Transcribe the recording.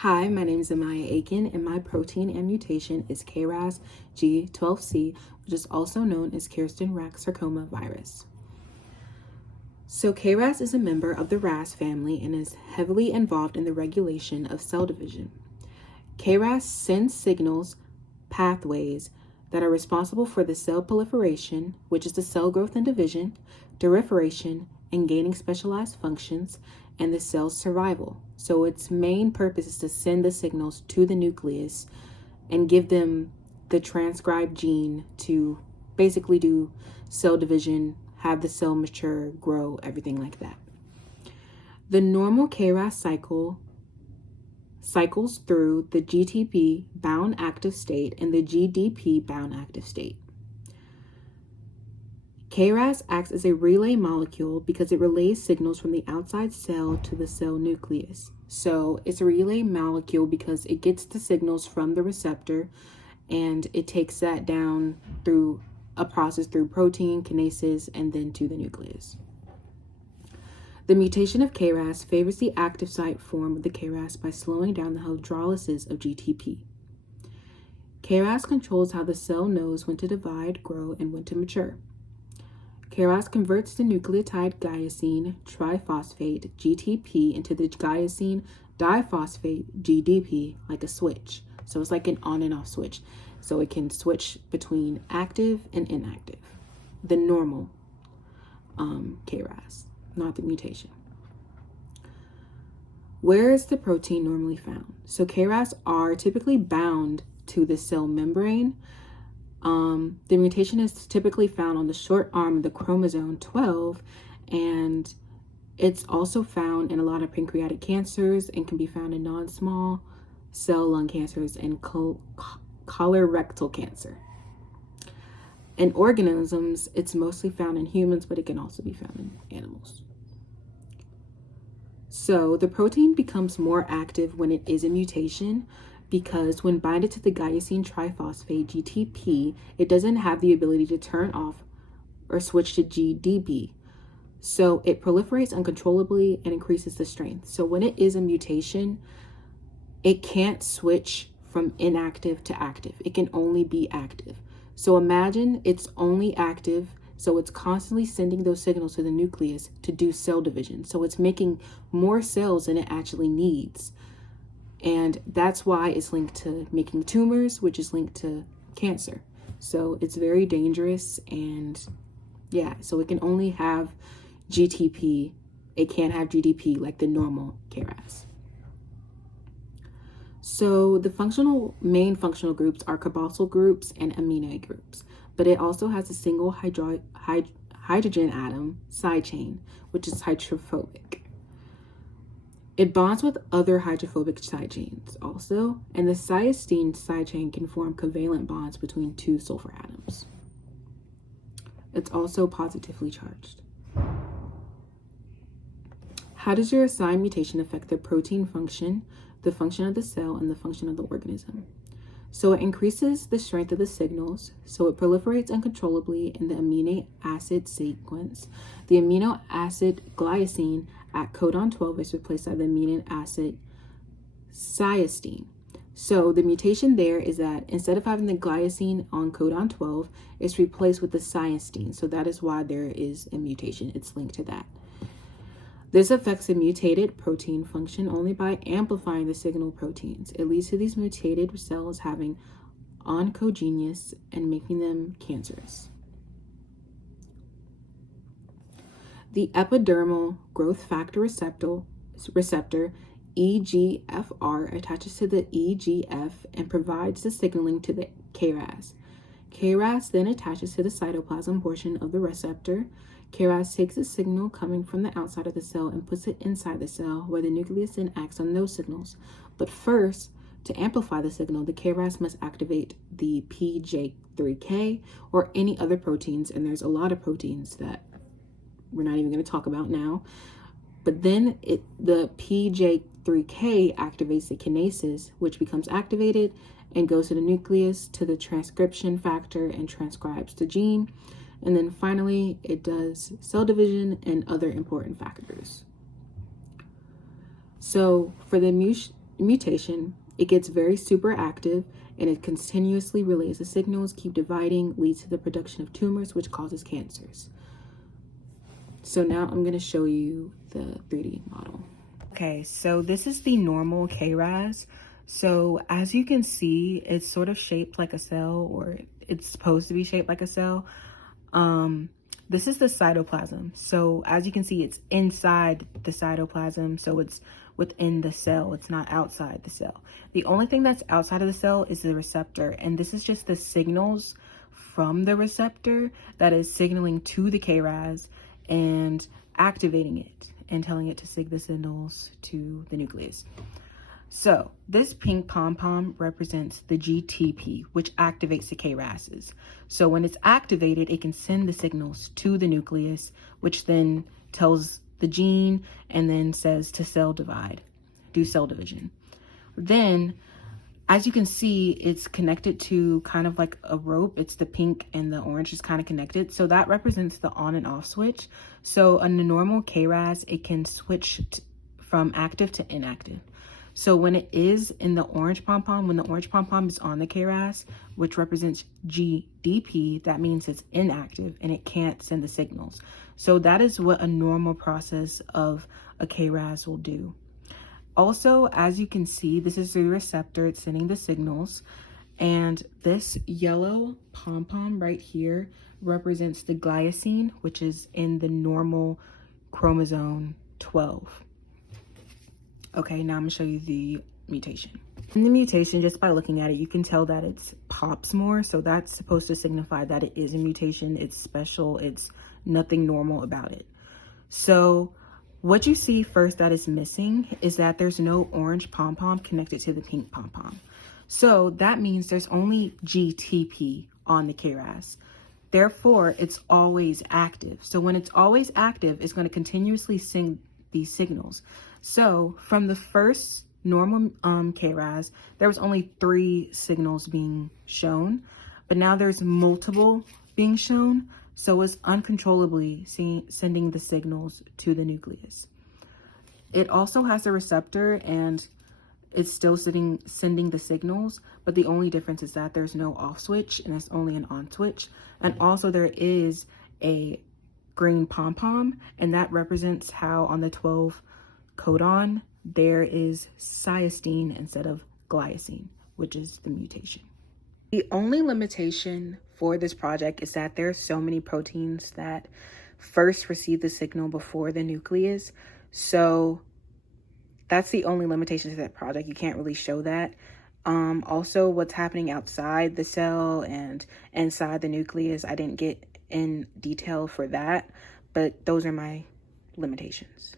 Hi, my name is Amaya Aiken, and my protein and mutation is KRAS-G12C, which is also known as Kirsten-Rack sarcoma virus. So KRAS is a member of the RAS family and is heavily involved in the regulation of cell division. KRAS sends signals pathways that are responsible for the cell proliferation, which is the cell growth and division, proliferation, and gaining specialized functions, and the cell's survival. So its main purpose is to send the signals to the nucleus and give them the transcribed gene to basically do cell division, have the cell mature, grow, everything like that. The normal KRAS cycles through the GTP bound active state and the GDP bound active state. KRAS acts as a relay molecule because it relays signals from the outside cell to the cell nucleus. So it's a relay molecule because it gets the signals from the receptor and it takes that down through a process through protein, kinases, and then to the nucleus. The mutation of KRAS favors the active site form of the KRAS by slowing down the hydrolysis of GTP. KRAS controls how the cell knows when to divide, grow, and when to mature. KRAS converts the nucleotide glycine triphosphate GTP into the glycine diphosphate GDP like a switch. So it's like an on and off switch. So it can switch between active and inactive. The normal KRAS, not the mutation. Where is the protein normally found? So KRAS are typically bound to the cell membrane. The mutation is typically found on the short arm of the chromosome 12, and it's also found in a lot of pancreatic cancers and can be found in non-small cell lung cancers and colorectal cancer. In organisms, it's mostly found in humans, but it can also be found in animals. So the protein becomes more active when it is a mutation, because when binded to the glycine triphosphate GTP, it doesn't have the ability to turn off or switch to GDP. So it proliferates uncontrollably and increases the strength. So when it is a mutation, it can't switch from inactive to active. It can only be active. So imagine it's only active, so it's constantly sending those signals to the nucleus to do cell division. So it's making more cells than it actually needs. And that's why it's linked to making tumors, which is linked to cancer. So it's very dangerous, and yeah, so it can only have GTP. It can't have GDP like the normal KRAS. So the main functional groups are carboxyl groups and amino groups, but it also has a single hydrogen atom side chain, which is hydrophobic. It bonds with other hydrophobic side chains also, and the cysteine side chain can form covalent bonds between two sulfur atoms. It's also positively charged. How does your assigned mutation affect the protein function, the function of the cell, and the function of the organism? So it increases the strength of the signals, so it proliferates uncontrollably in the amino acid sequence. The amino acid glycine at codon 12 is replaced by the amino acid cysteine. So the mutation there is that instead of having the glycine on codon 12, it's replaced with the cysteine. So that is why there is a mutation. It's linked to that. This affects the mutated protein function only by amplifying the signal proteins. It leads to these mutated cells having oncogenesis and making them cancerous. The epidermal growth factor receptor EGFR attaches to the EGF and provides the signaling to the KRAS. KRAS then attaches to the cytoplasm portion of the receptor. KRAS takes a signal coming from the outside of the cell and puts it inside the cell, where the nucleus then acts on those signals. But first, to amplify the signal, the KRAS must activate the PJ3K or any other proteins, and there's a lot of proteins that we're not even going to talk about now. But then the PJ3K activates the kinases, which becomes activated and goes to the nucleus, to the transcription factor, and transcribes the gene. And then finally, it does cell division and other important factors. So for the mutation, it gets very super active and it continuously relays the signals, keep dividing, leads to the production of tumors, which causes cancers. So now I'm going to show you the 3D model. Okay, so this is the normal KRAS. So as you can see, it's sort of shaped like a cell, or it's supposed to be shaped like a cell. This is the cytoplasm. So as you can see, it's inside the cytoplasm. So it's within the cell. It's not outside the cell. The only thing that's outside of the cell is the receptor. And this is just the signals from the receptor that is signaling to the KRAS and activating it and telling it to sig the signals to the nucleus. So this pink pom-pom represents the GTP, which activates the KRASs. So when it's activated, it can send the signals to the nucleus, which then tells the gene and then says to cell divide, do cell division. Then, as you can see, it's connected to kind of like a rope. It's the pink and the orange is kind of connected. So that represents the on and off switch. So on the normal KRAS, it can switch from active to inactive. So when it is in the orange pom-pom, when the orange pom-pom is on the KRAS, which represents GDP, that means it's inactive and it can't send the signals. So that is what a normal process of a KRAS will do. Also, as you can see, this is the receptor, it's sending the signals. And this yellow pom-pom right here represents the gliosine, which is in the normal chromosome 12. Okay, now I'm gonna show you the mutation. In the mutation, just by looking at it, you can tell that it's pops more. So that's supposed to signify that it is a mutation. It's special. It's nothing normal about it. So what you see first that is missing is that there's no orange pom-pom connected to the pink pom-pom. So that means there's only GTP on the KRAS. Therefore, it's always active. So when it's always active, it's going to continuously send these signals. So from the first normal KRAS, there was only 3 signals being shown, but now there's multiple being shown. So it's uncontrollably sending the signals to the nucleus. It also has a receptor and it's still sending the signals, but the only difference is that there's no off switch and it's only an on switch. And also there is a green pom-pom, and that represents how on the 12 codon there is cysteine instead of gliosine, which is the mutation. The only limitation for this project is that there are so many proteins that first receive the signal before the nucleus. So that's the only limitation to that project. You can't really show that. Also, what's happening outside the cell and inside the nucleus, I didn't get in detail for that, but those are my limitations.